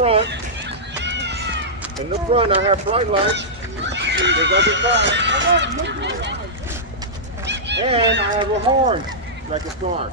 front. In the front, I have bright lights. There's other cars. And I have a horn, like a car.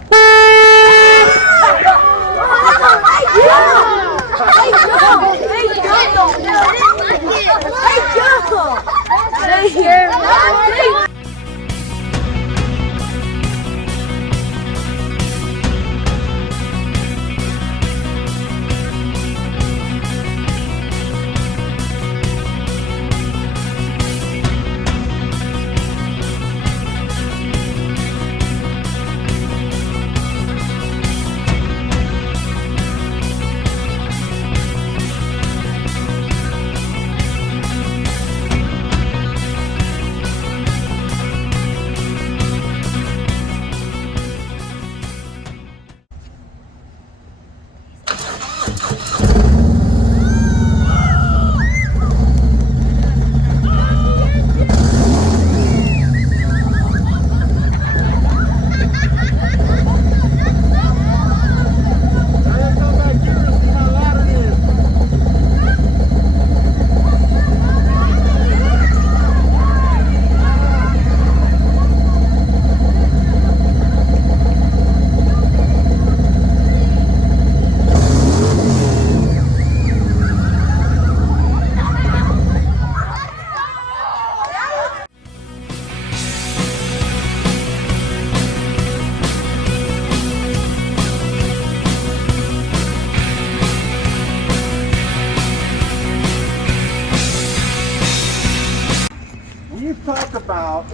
We've talked about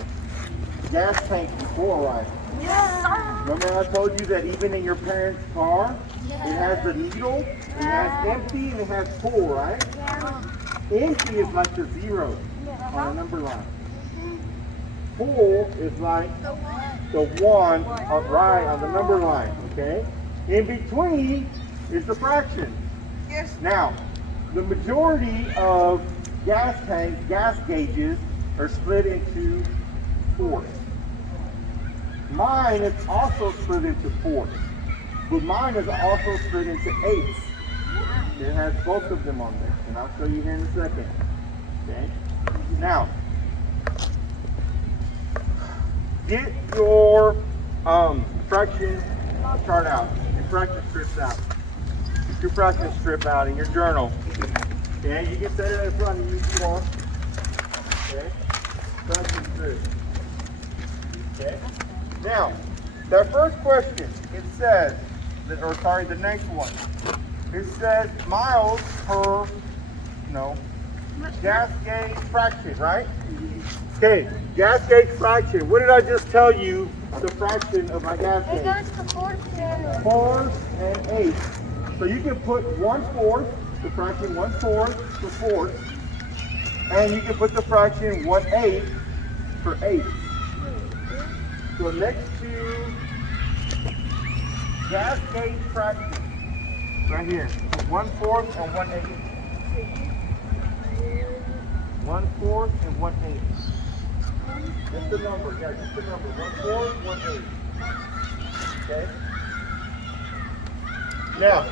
gas tanks before, right? Yeah. Remember I told you that even in your parents' car, it has the needle, it has empty, and it has full, right? Yeah. Empty is like the zero on a number line. Full is like the one right on the number line, okay? In between is the fraction. Yes. Now, the majority of gas tanks, gas gauges, are split into fourths. Mine is also split into fourths, but mine is also split into eighths. It has both of them on there, and I'll show you here in a second. Okay? Now, get your fraction chart out, your fraction strips out. Get your fraction strip out in your journal. Okay? You can set it in front of you if you want. Okay? Fraction strip. Okay? Now, that first question, it says, the next one. It says miles per, gas gauge fraction, right? Okay, gas gauge fraction. What did I just tell you the fraction of my gas gauge? It goes to fourths and eighths. So you can put 1/4, the fraction 1/4 for fourths, and you can put the fraction 1/8 for eighths. So next to gas gauge fraction, right here, 1/4 and 1/8. 1/4 and 1/8. Just the number, yeah, just the number. 1/4, 1/8. Okay? Now,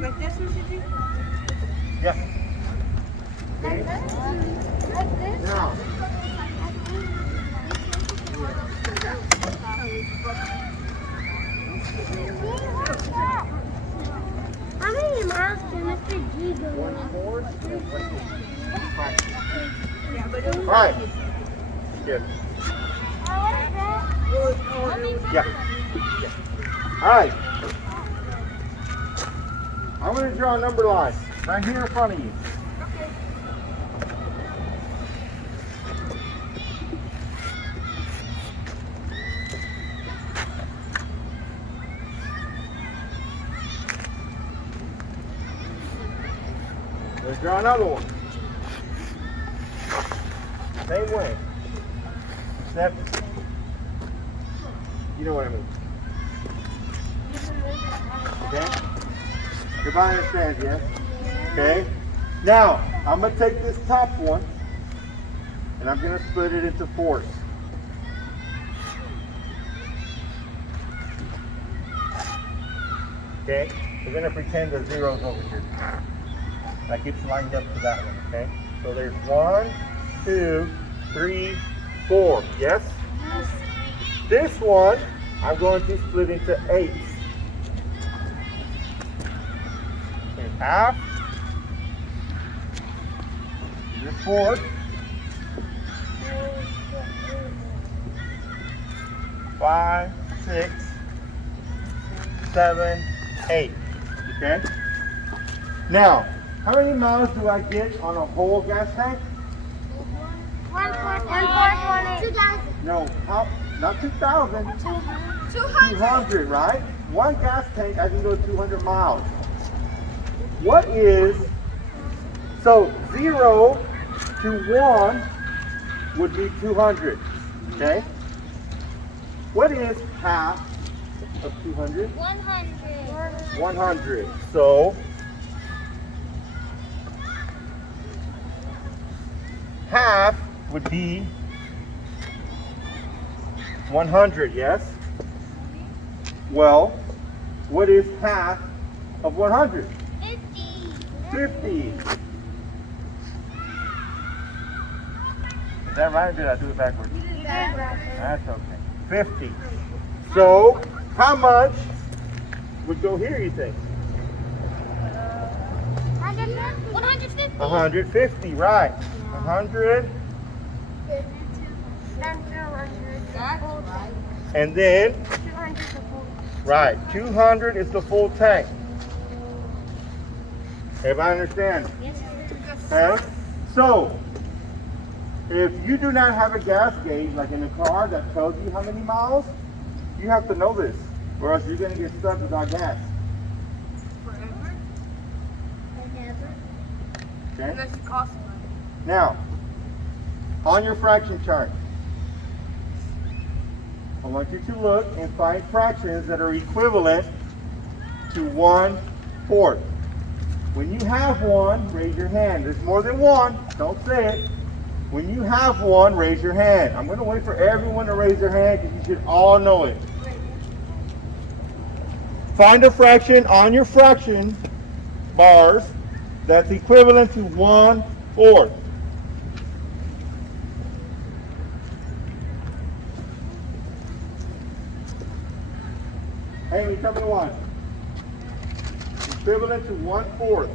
like this one, should you? yeah. Okay. Like this? Now, how many miles can Mr. G go? 1/4 and 1/8. All right. Good. Yeah. All right. I'm going to draw a number line right here in front of you. Let's draw another one. Same way. Except, you know what I mean. Okay? Everybody understands, yes? Okay? Now, I'm going to take this top one, and I'm going to split it into fourths. Okay? We're going to pretend the zero's over here. That gets lined up to that one, okay? So there's 1, 2, 3, 4. Yes? Yes. This one, I'm going to split into 8s. Okay, half. This fourth. 5, 6, 7, 8. Okay? Now, how many miles do I get on a whole gas tank? 2,000. No, not 2,000. 200. 200, right? One gas tank, I can go 200 miles. What is, so 0 to 1 would be 200, okay? What is half of 200? 100. 100. So, half would be 100, yes? Well, what is half of 100? 50. 50. Is that right or did I do it backwards? That's okay. 50. So, how much would go here, you think? 150. 150, right. 100. And then, right, 200 is the full tank. Everybody understand? Yes, Okay? So, if you do not have a gas gauge, like in a car that tells you how many miles, you have to know this, or else you're going to get stuck without gas. Forever? Never. Okay? Unless it costs money. Now, on your fraction chart, I want you to look and find fractions that are equivalent to 1/4. When you have one, raise your hand. There's more than one. Don't say it. When you have one, raise your hand. I'm going to wait for everyone to raise their hand because you should all know it. Find a fraction on your fraction bars that's equivalent to 1/4. Amy, tell me one. Equivalent to 1/4.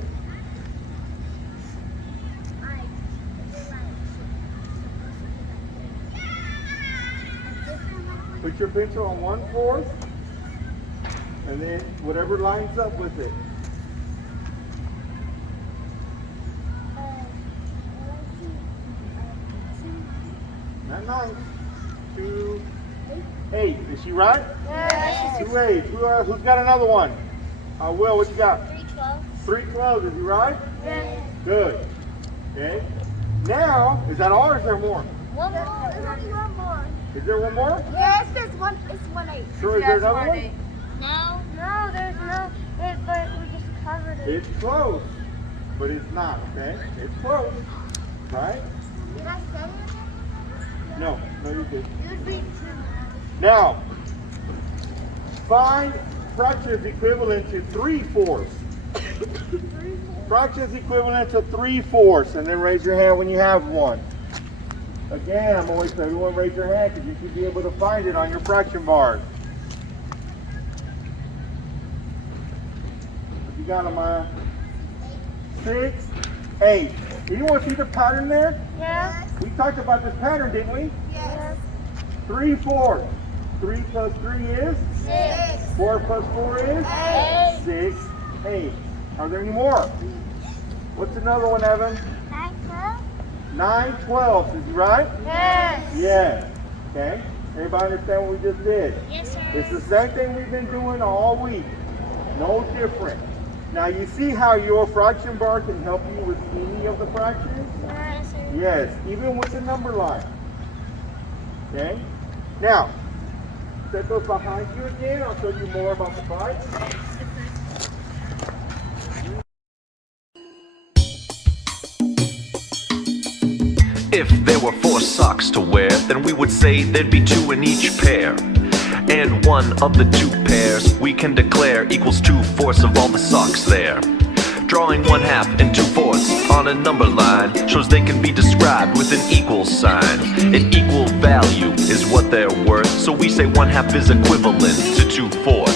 Put your pencil on 1/4, and then whatever lines up with it. Not 9. 2, 8. Is she right? Yes. 2 8. Who's got another one? Will, what you got? 312. 312. Is he right? Yes. Good. Okay. Now, is that all or is there more? One more. There's only one more. Is there one more? Yes, there's one. It's 1/8. Sure, is there another one? No. No, there's no. But we just covered it. It's close, but it's not, okay? It's close, right? Did I say it? No, you did. It would be 2. Now, find fractions equivalent to 3/4. Fractions equivalent to 3/4, and then raise your hand when you have one. Again, I'm always saying everyone raise your hand because you should be able to find it on your fraction bars. What you got, Amaya? 6, 8. Anyone see the pattern there? Yes. We talked about this pattern, didn't we? Yes. 3/4. 3 plus 3 is? 6. 4 plus 4 is? 8. 6, 8. Are there any more? What's another one, Evan? 9 12. Is he right? Yes. Yes. Okay. Everybody understand what we just did? Yes, sir. It's the same thing we've been doing all week. No different. Now you see how your fraction bar can help you with any of the fractions? Yes, sir. Yes, even with the number line. Okay? Now, set those behind you again. I'll show you more about the bikes. If there were 4 socks to wear, then we would say there'd be 2 in each pair. And one of the two pairs we can declare equals 2/4 of all the socks there. Drawing 1/2 and 2/4 on a number line shows they can be described with an equal sign. An equal value is what they're worth, so we say 1/2 is equivalent to 2/4.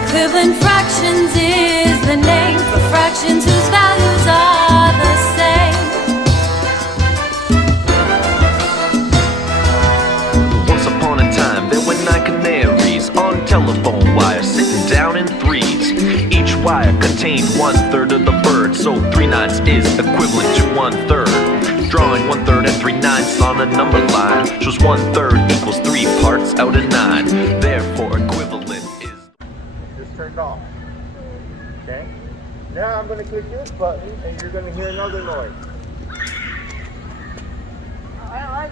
Equivalent fractions is the name for fractions whose values are the same. Once upon a time there were 9 canaries on telephone wires sitting down in threes. Each wire contained 1/3 of the bird, so 3/9 is equivalent to 1/3. Drawing 1/3 and 3/9 on a number line shows 1/3 equals 3 parts out of 9. Therefore, equivalent is just turned off. Okay? Now I'm going to click this button and you're going to hear another noise.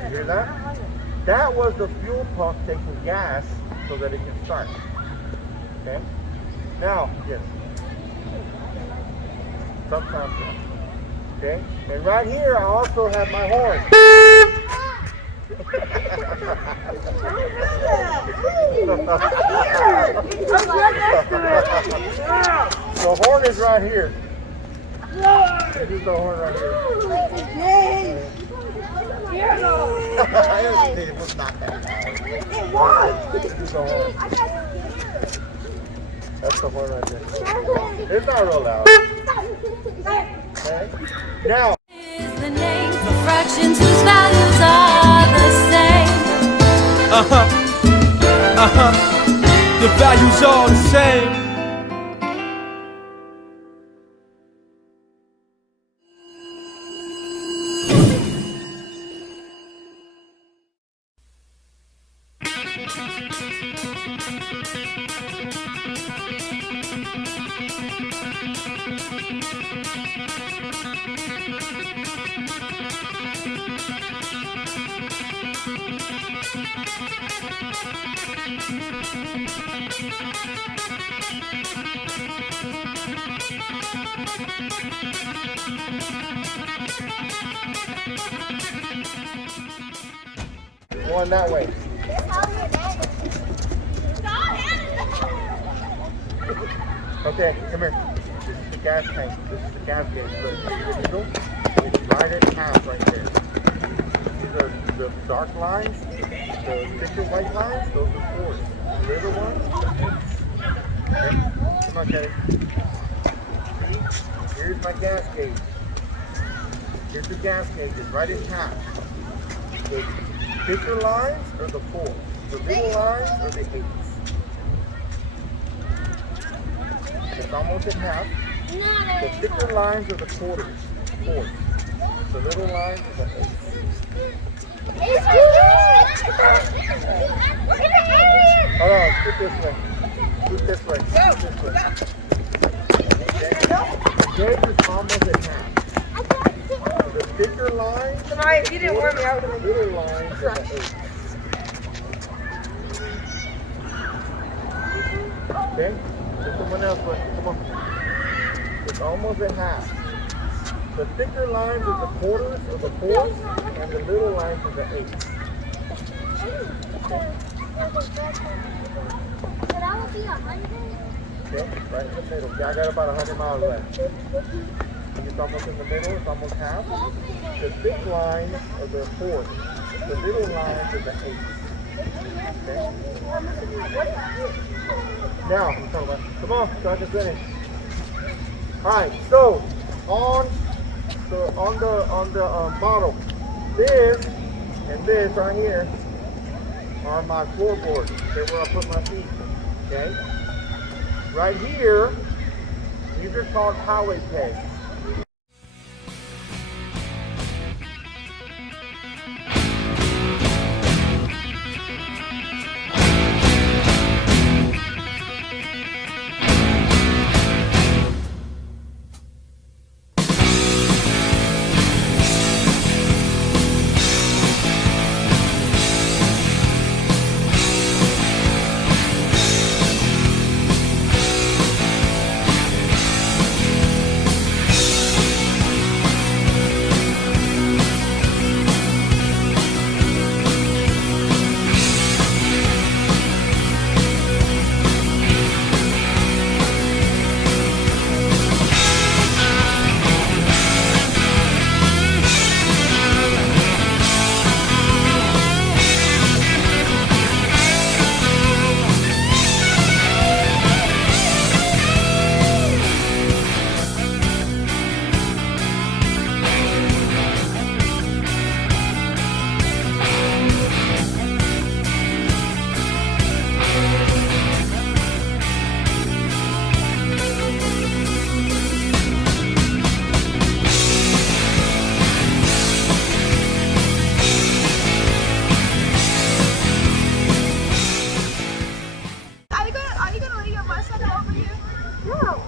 You hear that? That was the fuel pump taking gas so that it can start. Okay? Now, yes. Sometimes, okay? And right here, I also have my horn. The horn is right here. This is the horn right here. It was not that loud. This is the horn. That's the horn right there. It's not real loud. Okay? Now. Is the name for fractions whose values are the same. The values are the same. Going that way. Okay, come here. This is the gas tank. This is the gas gauge. Look, the needle is right at half right there. These are the dark lines, the thicker white lines, those are 4s. The little ones, okay. Come on, Kenny. See? Here's my gas gauge. Here's the gas gauge. It's right at half. The thicker lines are the 4s. The little lines are the 8s. It's almost at half. The thicker lines are the 4s. The little lines are the 8s. Hold on, scoot this way. Scoot this way. Scoot this way. Okay. The gauge is almost at half. The thicker lines, Samaya, if you didn't warm me up, the little lines are the 8s. Okay? There's someone else, but come on. It's almost at half. The thicker lines are the 4s or the 4s, and the little lines are the 8s. Okay? Okay, right in the middle. Yeah, I got about 100 miles left. It's almost in the middle, it's almost half. The thick lines are the 4s. The little lines are the 8s. Okay? Now, come on, so I can finish. Alright, so on the bottle, this and this right here on my floorboard. Okay, where I put my feet. Okay? Right here, these are called Harley pegs.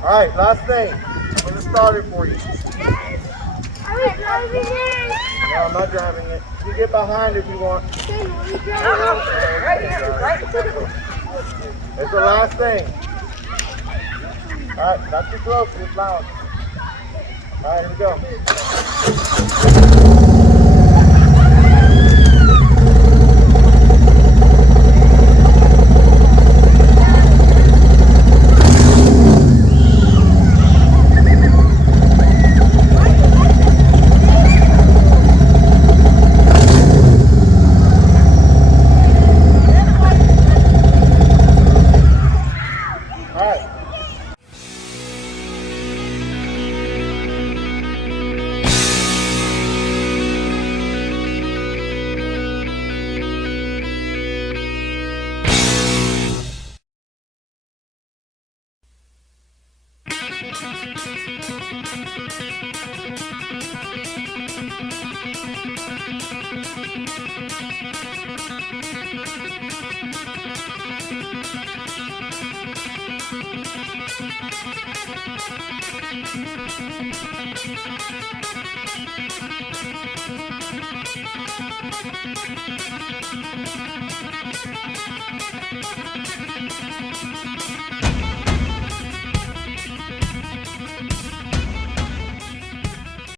Alright, last thing. I'm going to start it for you. Are we driving it? No, I'm not driving it. You get behind if you want. Then are we driving it? Right here, right? It's the last thing. Alright, not too close, it's loud. Alright, here we go.